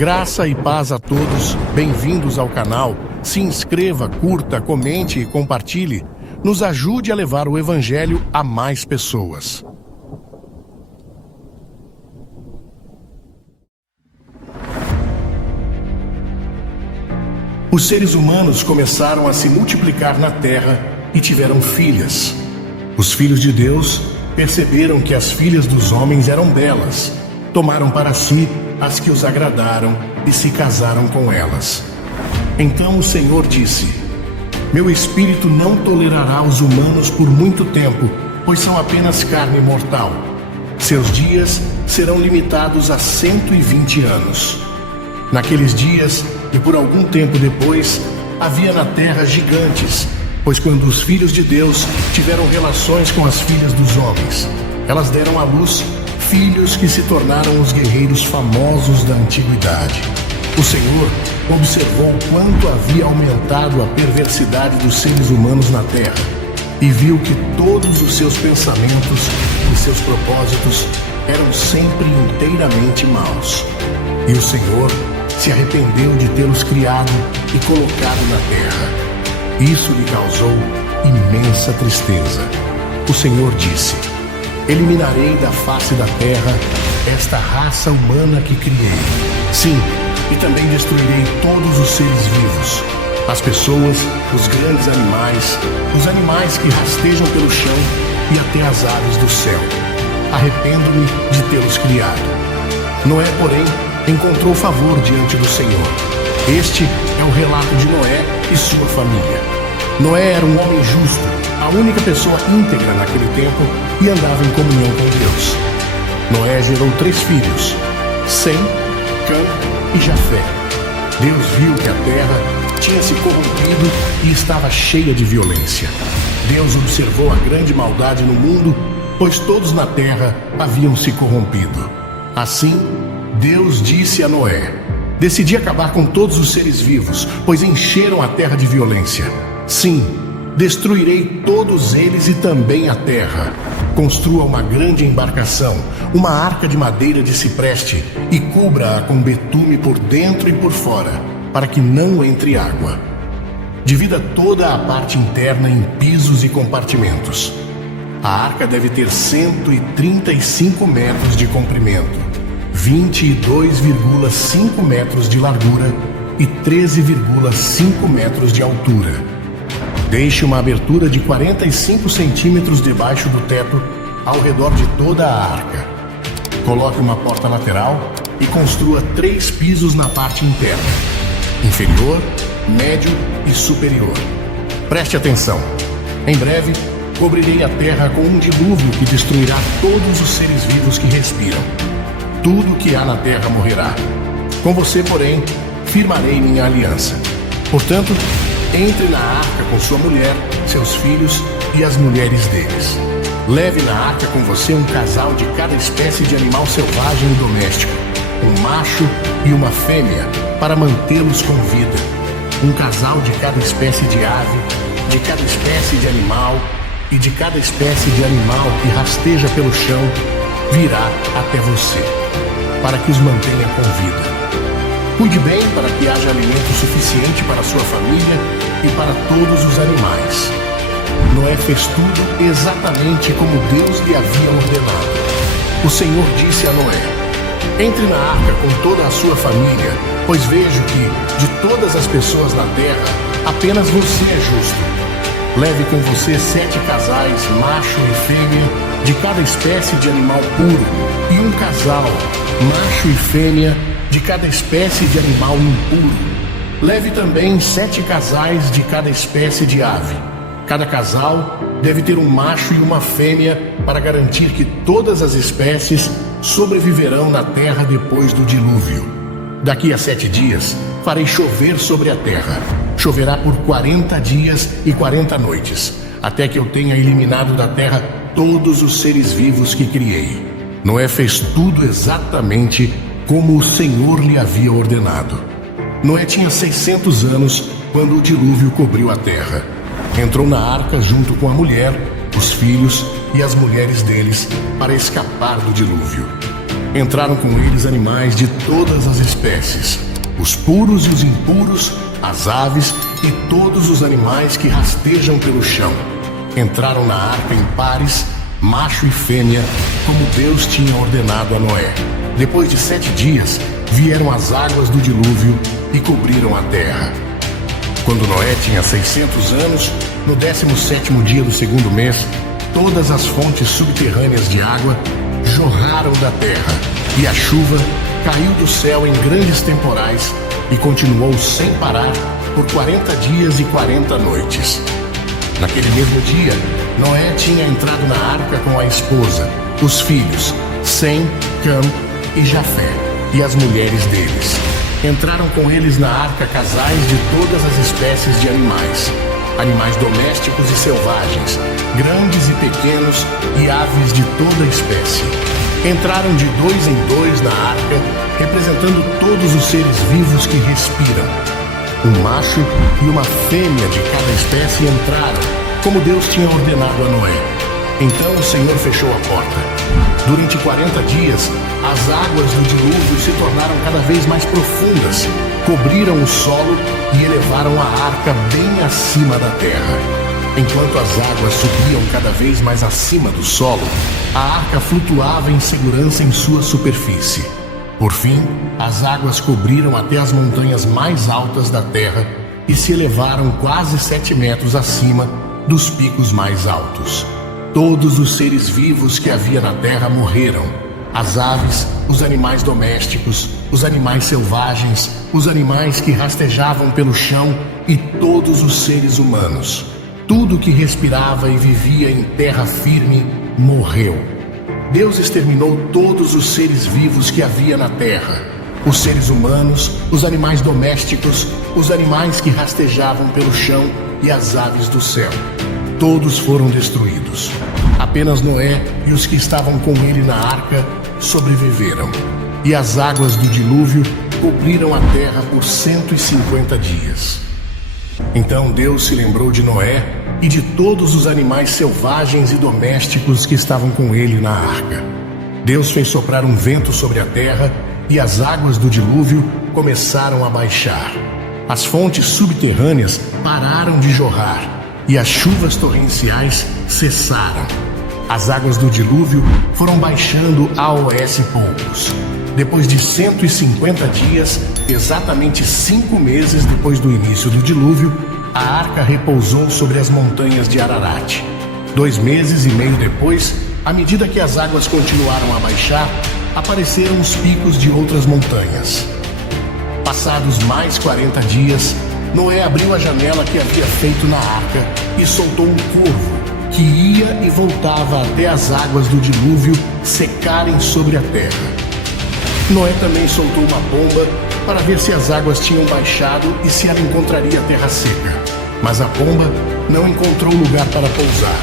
Graça e paz a todos, bem-vindos ao canal. Se inscreva, curta, comente e compartilhe. Nos ajude a levar o Evangelho a mais pessoas. Os seres humanos começaram a se multiplicar na terra e tiveram filhas. Os filhos de Deus perceberam que as filhas dos homens eram belas. Tomaram para si as que os agradaram e se casaram com elas. Então o Senhor disse: Meu espírito não tolerará os humanos por muito tempo, pois são apenas carne mortal. Seus dias serão limitados a 120 anos. Naqueles dias, e por algum tempo depois, havia na terra gigantes, pois quando os filhos de Deus tiveram relações com as filhas dos homens, elas deram à luz filhos que se tornaram os guerreiros famosos da antiguidade. O Senhor observou quanto havia aumentado a perversidade dos seres humanos na terra e viu que todos os seus pensamentos e seus propósitos eram sempre inteiramente maus. E o Senhor se arrependeu de tê-los criado e colocado na terra. Isso lhe causou imensa tristeza. O Senhor disse: Eliminarei da face da terra esta raça humana que criei. Sim, e também destruirei todos os seres vivos, as pessoas, os grandes animais, os animais que rastejam pelo chão e até as aves do céu. Arrependo-me de tê-los criado. Noé, porém, encontrou favor diante do Senhor. Este é o relato de Noé e sua família. Noé era um homem justo, a única pessoa íntegra naquele tempo, e andava em comunhão com Deus. Noé gerou 3 filhos, Sem, Cã e Jafé. Deus viu que a terra tinha se corrompido e estava cheia de violência. Deus observou a grande maldade no mundo, pois todos na terra haviam se corrompido. Assim, Deus disse a Noé: Decidi acabar com todos os seres vivos, pois encheram a terra de violência. Sim, destruirei todos eles e também a terra. Construa uma grande embarcação, uma arca de madeira de cipreste, e cubra-a com betume por dentro e por fora, para que não entre água. Divida toda a parte interna em pisos e compartimentos. A arca deve ter 135 metros de comprimento, 22,5 metros de largura e 13,5 metros de altura. Deixe uma abertura de 45 centímetros debaixo do teto, ao redor de toda a arca. Coloque uma porta lateral e construa 3 pisos na parte interna, inferior, médio e superior. Preste atenção. Em breve, cobrirei a terra com um dilúvio que destruirá todos os seres vivos que respiram. Tudo que há na terra morrerá. Com você, porém, firmarei minha aliança. Portanto, entre na arca com sua mulher, seus filhos e as mulheres deles. Leve na arca com você um casal de cada espécie de animal selvagem e doméstico, um macho e uma fêmea, para mantê-los com vida. Um casal de cada espécie de ave, de cada espécie de animal e de cada espécie de animal que rasteja pelo chão virá até você, para que os mantenha com vida. Cuide bem para que haja alimento suficiente para sua família e para todos os animais. Noé fez tudo exatamente como Deus lhe havia ordenado. O Senhor disse a Noé: Entre na arca com toda a sua família, pois vejo que, de todas as pessoas na terra, apenas você é justo. Leve com você 7 casais, macho e fêmea, de cada espécie de animal puro, e um casal, macho e fêmea, de cada espécie de animal impuro. Leve também 7 casais de cada espécie de ave. Cada casal deve ter um macho e uma fêmea, para garantir que todas as espécies sobreviverão na terra depois do dilúvio. Daqui a 7 dias, farei chover sobre a terra. Choverá por 40 dias e 40 noites, até que eu tenha eliminado da terra todos os seres vivos que criei. Noé fez tudo exatamente como o Senhor lhe havia ordenado. Noé tinha 600 anos quando o dilúvio cobriu a terra. Entrou na arca junto com a mulher, os filhos e as mulheres deles para escapar do dilúvio. Entraram com eles animais de todas as espécies, os puros e os impuros, as aves e todos os animais que rastejam pelo chão. Entraram na arca em pares, macho e fêmea, como Deus tinha ordenado a Noé. Depois de 7 dias, vieram as águas do dilúvio e cobriram a terra. Quando Noé tinha 600 anos, no 17º dia do 2º mês, todas as fontes subterrâneas de água jorraram da terra, e a chuva caiu do céu em grandes temporais e continuou sem parar por 40 dias e 40 noites. Naquele mesmo dia, Noé tinha entrado na arca com a esposa, os filhos, Sem, Cam e Jafé, e as mulheres deles. Entraram com eles na arca casais de todas as espécies de animais, animais domésticos e selvagens, grandes e pequenos e aves de toda espécie. Entraram de 2 em 2 na arca, representando todos os seres vivos que respiram. Um macho e uma fêmea de cada espécie entraram, como Deus tinha ordenado a Noé. Então o Senhor fechou a porta. Durante 40 dias, as águas do dilúvio se tornaram cada vez mais profundas, cobriram o solo e elevaram a arca bem acima da terra. Enquanto as águas subiam cada vez mais acima do solo, a arca flutuava em segurança em sua superfície. Por fim, as águas cobriram até as montanhas mais altas da terra e se elevaram quase 7 metros acima dos picos mais altos. Todos os seres vivos que havia na terra morreram. As aves, os animais domésticos, os animais selvagens, os animais que rastejavam pelo chão e todos os seres humanos. Tudo que respirava e vivia em terra firme morreu. Deus exterminou todos os seres vivos que havia na terra, os seres humanos, os animais domésticos, os animais que rastejavam pelo chão e as aves do céu. Todos foram destruídos. Apenas Noé e os que estavam com ele na arca sobreviveram. E as águas do dilúvio cobriram a terra por 150 dias. Então Deus se lembrou de Noé e de todos os animais selvagens e domésticos que estavam com ele na arca. Deus fez soprar um vento sobre a terra e as águas do dilúvio começaram a baixar. As fontes subterrâneas pararam de jorrar e as chuvas torrenciais cessaram. As águas do dilúvio foram baixando a oeste poucos. Depois de 150 dias, exatamente 5 meses depois do início do dilúvio, a arca repousou sobre as montanhas de Ararat. 2 meses e meio depois, à medida que as águas continuaram a baixar, apareceram os picos de outras montanhas. Passados mais 40 dias, Noé abriu a janela que havia feito na arca e soltou um corvo, que ia e voltava até as águas do dilúvio secarem sobre a terra. Noé também soltou uma pomba para ver se as águas tinham baixado e se ela encontraria a terra seca. Mas a pomba não encontrou lugar para pousar,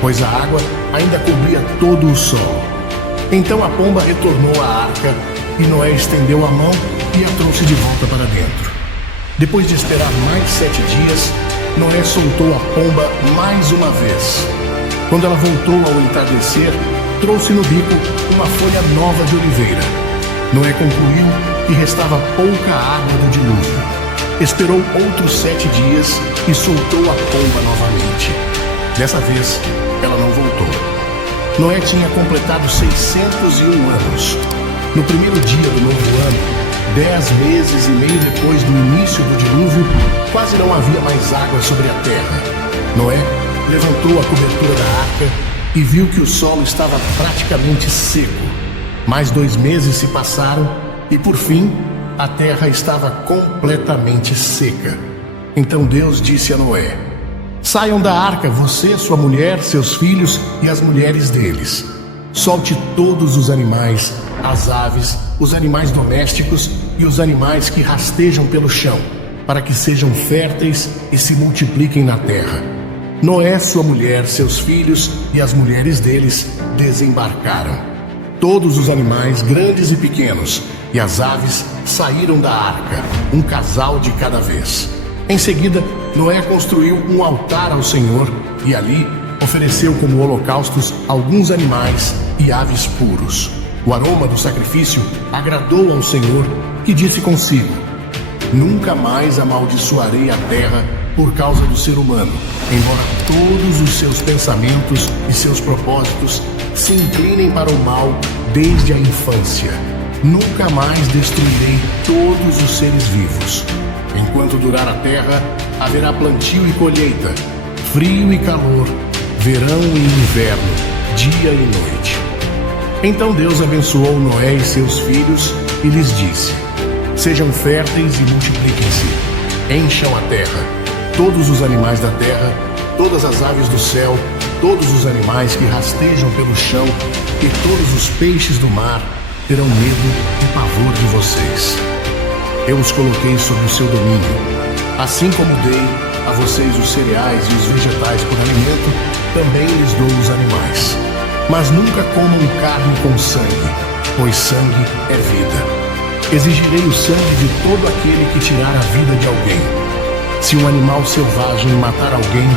pois a água ainda cobria todo o solo. Então a pomba retornou à arca e Noé estendeu a mão e a trouxe de volta para dentro. Depois de esperar mais 7 dias, Noé soltou a pomba mais uma vez. Quando ela voltou ao entardecer, trouxe no bico uma folha nova de oliveira. Noé concluiu que restava pouca água do dilúvio. Esperou outros 7 dias e soltou a pomba novamente. Dessa vez, ela não voltou. Noé tinha completado 601 anos. No primeiro dia do novo ano, 10 meses e meio depois do início do dilúvio, quase não havia mais água sobre a terra. Noé levantou a cobertura da arca e viu que o solo estava praticamente seco. Mais 2 meses se passaram e, por fim, a terra estava completamente seca. Então Deus disse a Noé: "Saiam da arca, você, sua mulher, seus filhos e as mulheres deles. Solte todos os animais, as aves, os animais domésticos e os animais que rastejam pelo chão, para que sejam férteis e se multipliquem na terra." Noé, sua mulher, seus filhos e as mulheres deles desembarcaram. Todos os animais, grandes e pequenos, e as aves saíram da arca, um casal de cada vez. Em seguida, Noé construiu um altar ao Senhor e ali ofereceu como holocaustos alguns animais e aves puros. O aroma do sacrifício agradou ao Senhor, que disse consigo: nunca mais amaldiçoarei a terra por causa do ser humano, embora todos os seus pensamentos e seus propósitos se inclinem para o mal desde a infância. Nunca mais destruirei todos os seres vivos. Enquanto durar a terra, haverá plantio e colheita, frio e calor, verão e inverno, dia e noite. Então Deus abençoou Noé e seus filhos e lhes disse: sejam férteis e multipliquem-se, encham a terra, todos os animais da terra, todas as aves do céu, todos os animais que rastejam pelo chão e todos os peixes do mar terão medo e pavor de vocês. Eu os coloquei sob o seu domínio. Assim como dei a vocês os cereais e os vegetais por alimento, também lhes dou os animais. Mas nunca comam carne com sangue, pois sangue é vida. Exigirei o sangue de todo aquele que tirar a vida de alguém. Se um animal selvagem matar alguém,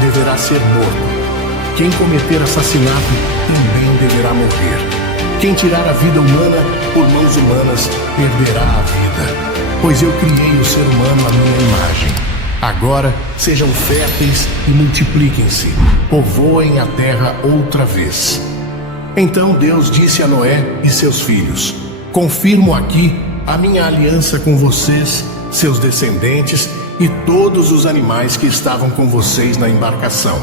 deverá ser morto. Quem cometer assassinato também deverá morrer. Quem tirar a vida humana por mãos humanas perderá a vida, pois eu criei o ser humano à minha imagem. Agora sejam férteis e multipliquem-se, povoem a terra outra vez. Então Deus disse a Noé e seus filhos: confirmo aqui a minha aliança com vocês, seus descendentes e todos os animais que estavam com vocês na embarcação,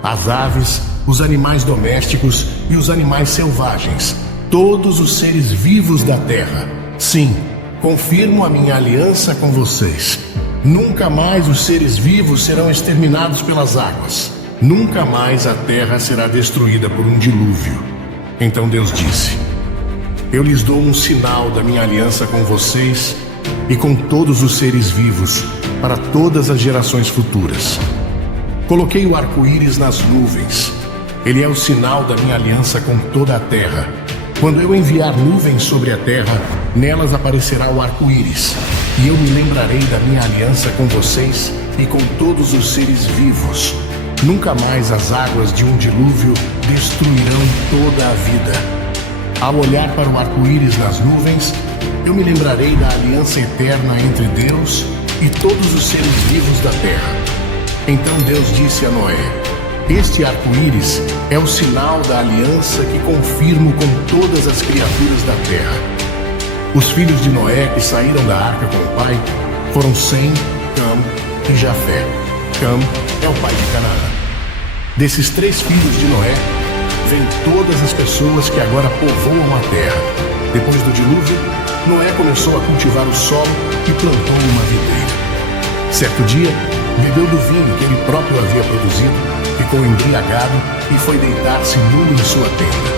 as aves, os animais domésticos e os animais selvagens, todos os seres vivos da terra. Sim, confirmo a minha aliança com vocês. Nunca mais os seres vivos serão exterminados pelas águas. Nunca mais a terra será destruída por um dilúvio. Então Deus disse: eu lhes dou um sinal da minha aliança com vocês e com todos os seres vivos para todas as gerações futuras. Coloquei o arco-íris nas nuvens. Ele é o sinal da minha aliança com toda a terra. Quando eu enviar nuvens sobre a terra, nelas aparecerá o arco-íris, e eu me lembrarei da minha aliança com vocês e com todos os seres vivos. Nunca mais as águas de um dilúvio destruirão toda a vida. Ao olhar para o arco-íris nas nuvens, eu me lembrarei da aliança eterna entre Deus e todos os seres vivos da terra. Então Deus disse a Noé: este arco-íris é o sinal da aliança que confirmo com todas as criaturas da terra. Os filhos de Noé que saíram da arca com o pai foram Sem, Cam e Jafé. Cam é o pai de Canaã. Desses 3 filhos de Noé, vêm todas as pessoas que agora povoam a terra. Depois do dilúvio, Noé começou a cultivar o solo e plantou uma videira. Certo dia, bebeu do vinho que ele próprio havia produzido, ficou embriagado e foi deitar-se nu em sua tenda.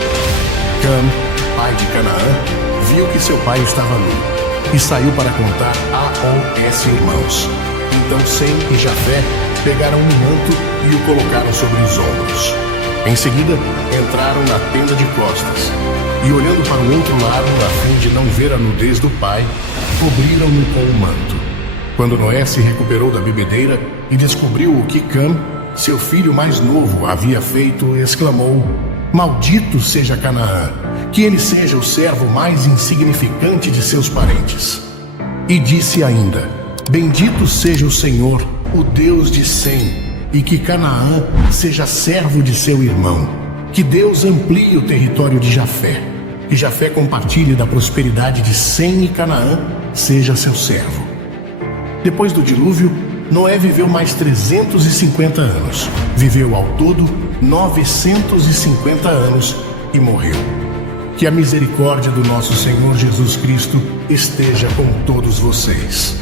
Cam, pai de Canaã, viu que seu pai estava nu e saiu para contar a os irmãos. Então Sem e Jafé pegaram um manto e o colocaram sobre os ombros. Em seguida, entraram na tenda de costas e, olhando para o outro lado, a fim de não ver a nudez do pai, cobriram-no com o manto. Quando Noé se recuperou da bebedeira e descobriu o que Cam, seu filho mais novo, havia feito, exclamou: maldito seja Canaã, que ele seja o servo mais insignificante de seus parentes. E disse ainda: bendito seja o Senhor, o Deus de Sem, e que Canaã seja servo de seu irmão. Que Deus amplie o território de Jafé, que Jafé compartilhe da prosperidade de Sem e Canaã seja seu servo. Depois do dilúvio, Noé viveu mais 350 anos. Viveu ao todo 950 anos e morreu. Que a misericórdia do nosso Senhor Jesus Cristo esteja com todos vocês.